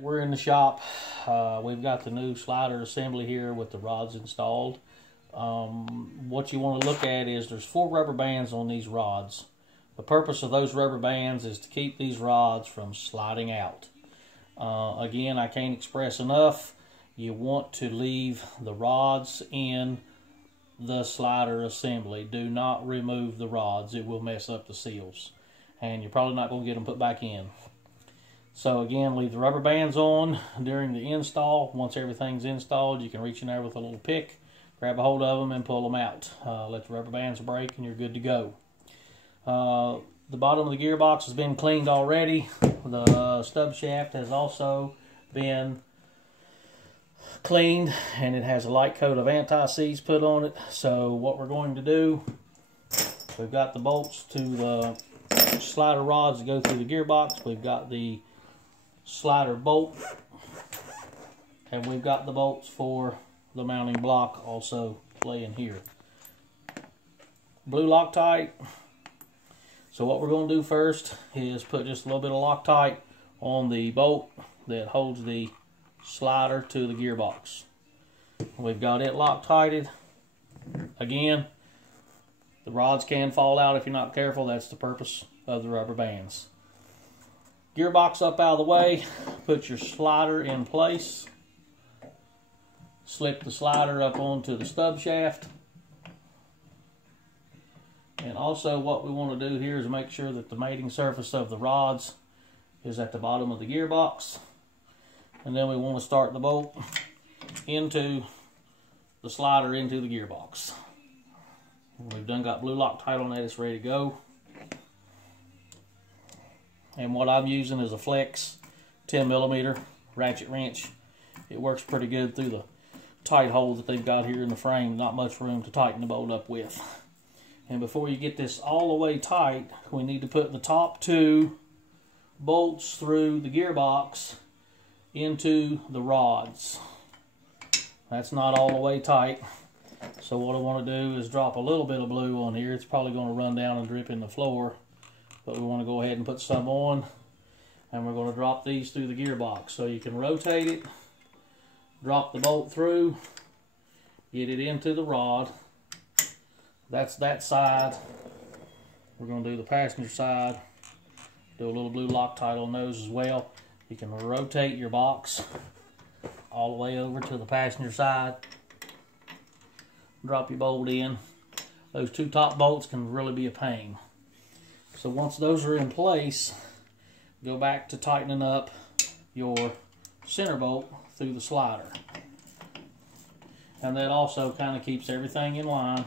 We're in the shop. We've got the new slider assembly here with the rods installed. What you want to look at is there's 4 rubber bands on these rods. The purpose of those rubber bands is to keep these rods from sliding out. Again, I can't express enough. You want to leave the rods in the slider assembly. Do not remove the rods. It will mess up the seals. And you're probably not going to get them put back in. So again, leave the rubber bands on during the install. Once everything's installed, you can reach in there with a little pick, grab a hold of them and pull them out. Let the rubber bands break and you're good to go. The bottom of the gearbox has been cleaned already. The stub shaft has also been cleaned and it has a light coat of anti-seize put on it. So what we're going to do, we've got the bolts to the slider rods that go through the gearbox. We've got the slider bolt, and we've got the bolts for the mounting block also laying here. Blue Loctite. So what we're going to do first is put just a little bit of Loctite on the bolt that holds the slider to the gearbox. We've got it Loctited. Again, the rods can fall out if you're not careful. That's the purpose of the rubber bands. Gearbox up out of the way, put your slider in place, slip the slider up onto the stub shaft, and also what we want to do here is make sure that the mating surface of the rods is at the bottom of the gearbox, and then we want to start the bolt into the slider into the gearbox. We've done got blue Loctite on that, it's ready to go. And what I'm using is a Flex 10mm ratchet wrench. It works pretty good through the tight hole that they've got here in the frame. Not much room to tighten the bolt up with. And before you get this all the way tight, we need to put the top 2 bolts through the gearbox into the rods. That's not all the way tight. So what I want to do is drop a little bit of blue on here. It's probably going to run down and drip in the floor. But we want to go ahead and put some on, and we're going to drop these through the gearbox. So you can rotate it, drop the bolt through, get it into the rod. That's that side. We're going to do the passenger side. Do a little blue Loctite on those as well. You can rotate your box all the way over to the passenger side. Drop your bolt in. Those 2 top bolts can really be a pain. So once those are in place, go back to tightening up your center bolt through the slider. And that also kind of keeps everything in line.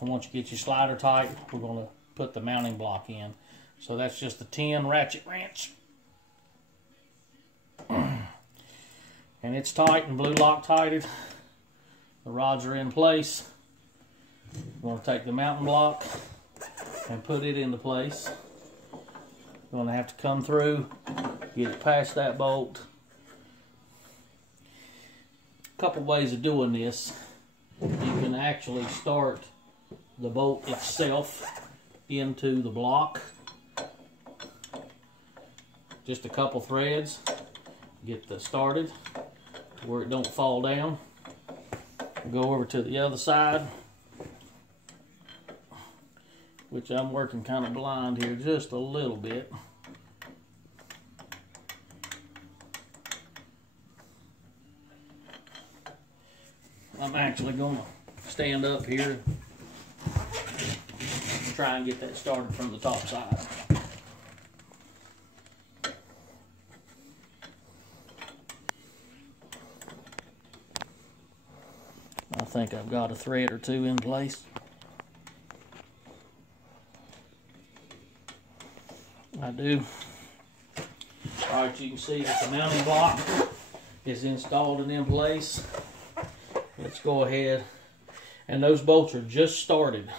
And once you get your slider tight, we're going to put the mounting block in. So that's just a 10 ratchet wrench. And it's tight and blue Loctited. The rods are in place. We're going to take the mounting block and put it into place. We're going to have to come through, get it past that bolt. A couple ways of doing this. You can actually start the bolt itself into the block. Just a couple threads. Get this started to where it don't fall down. Go over to the other side, which I'm working kind of blind here just a little bit. I'm actually going to stand up here and try and get that started from the top side. I think I've got a thread or 2 in place. I do. Alright, you can see that the mounting block is installed and in place. Let's go ahead. And those bolts are just started.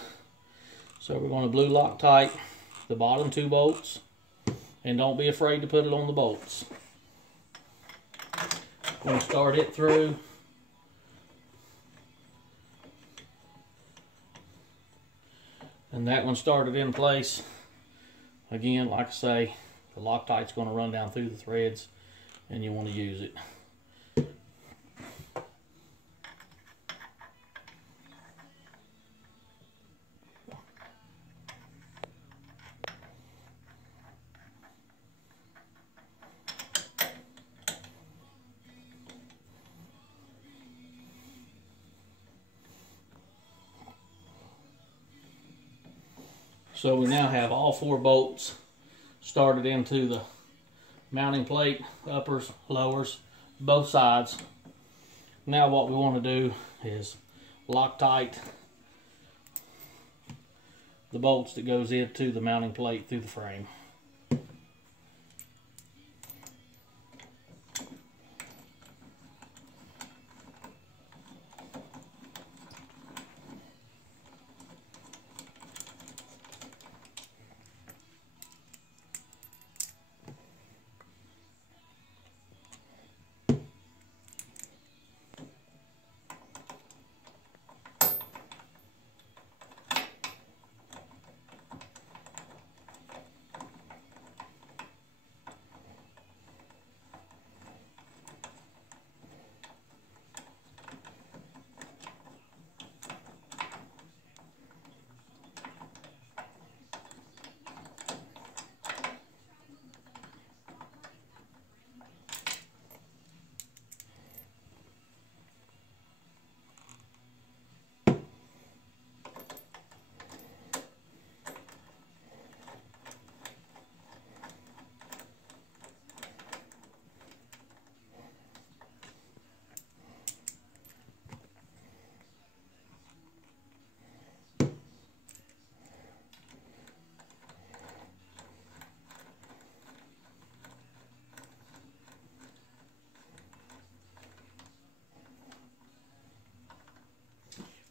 So we're going to blue Loctite the bottom 2 bolts. And don't be afraid to put it on the bolts. Going to start it through. And that one started in place. Again, like I say, the Loctite's going to run down through the threads and you want to use it. So we now have all 4 bolts started into the mounting plate, uppers, lowers, both sides. Now what we want to do is Loctite the bolts that goes into the mounting plate through the frame.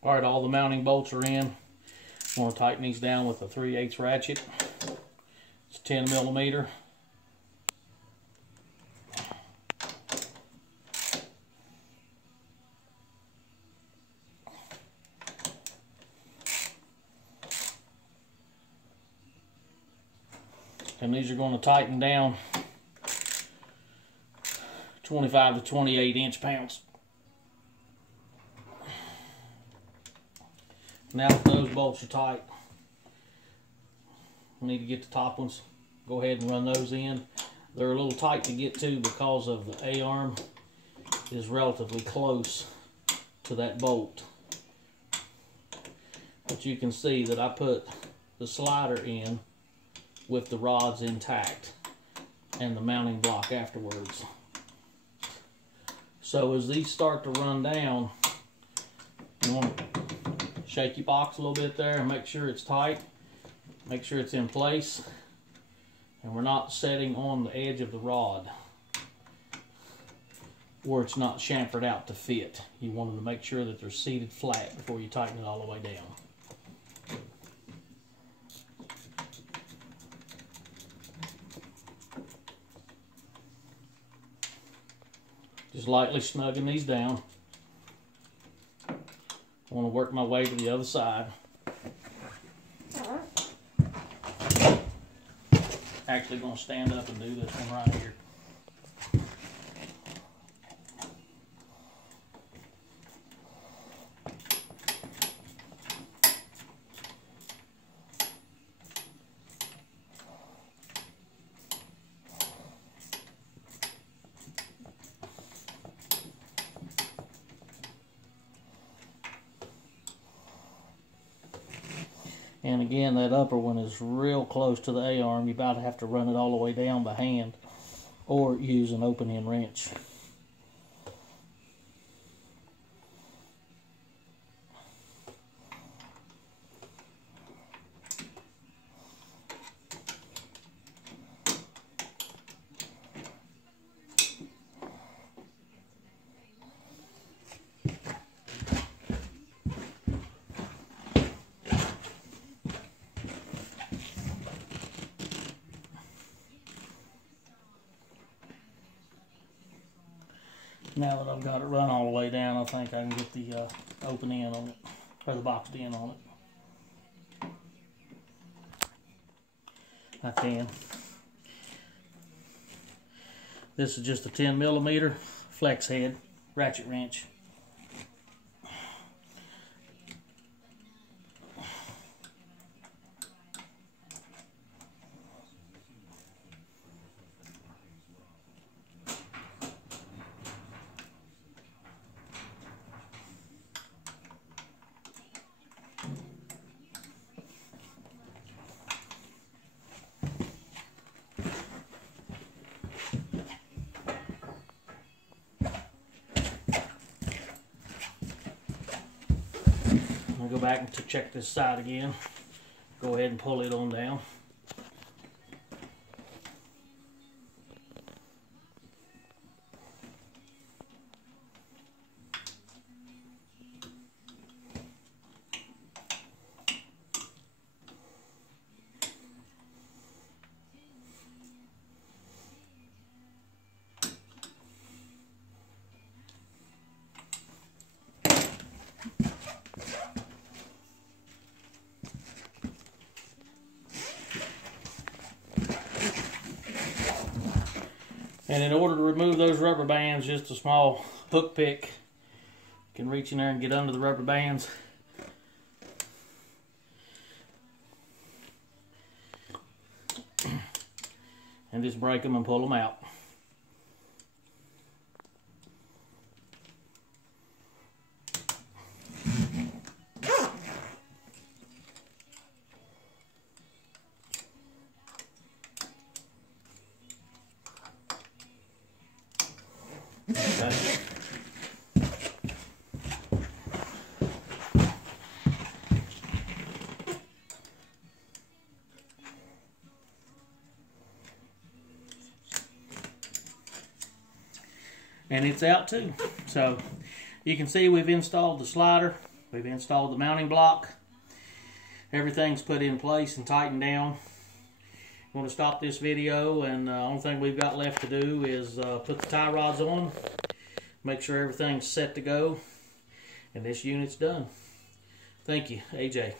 All right, all the mounting bolts are in. I want to tighten these down with a 3/8 ratchet. It's 10 millimeter. And these are going to tighten down 25 to 28 inch-pounds. Now that those bolts are tight, we need to get the top ones. Go ahead and run those in. They're a little tight to get to because of the A-arm is relatively close to that bolt. But you can see that I put the slider in with the rods intact and the mounting block afterwards. So as these start to run down, you want to shake your box a little bit there and make sure it's tight. Make sure it's in place. And we're not setting on the edge of the rod where it's not chamfered out to fit. You want them to make sure that they're seated flat before you tighten it all the way down. Just lightly snugging these down. I want to work my way to the other side. Actually going to stand up and do this one right here. And again, that upper one is real close to the A-arm. You about have to run it all the way down by hand or use an open end wrench. Now that I've got it run all the way down, I think I can get the open end on it, or the boxed end on it. I can. This is just a 10mm flex head ratchet wrench. I'll go back and check this side again. Go ahead and pull it on down. And in order to remove those rubber bands, just a small hook pick. You can reach in there and get under the rubber bands. And just break them and pull them out. Okay. And it's out too. So you can see we've installed the slider, we've installed the mounting block, everything's put in place and tightened down. I'm going to stop this video, and the only thing we've got left to do is put the tie rods on, make sure everything's set to go, and this unit's done. Thank you, AJ.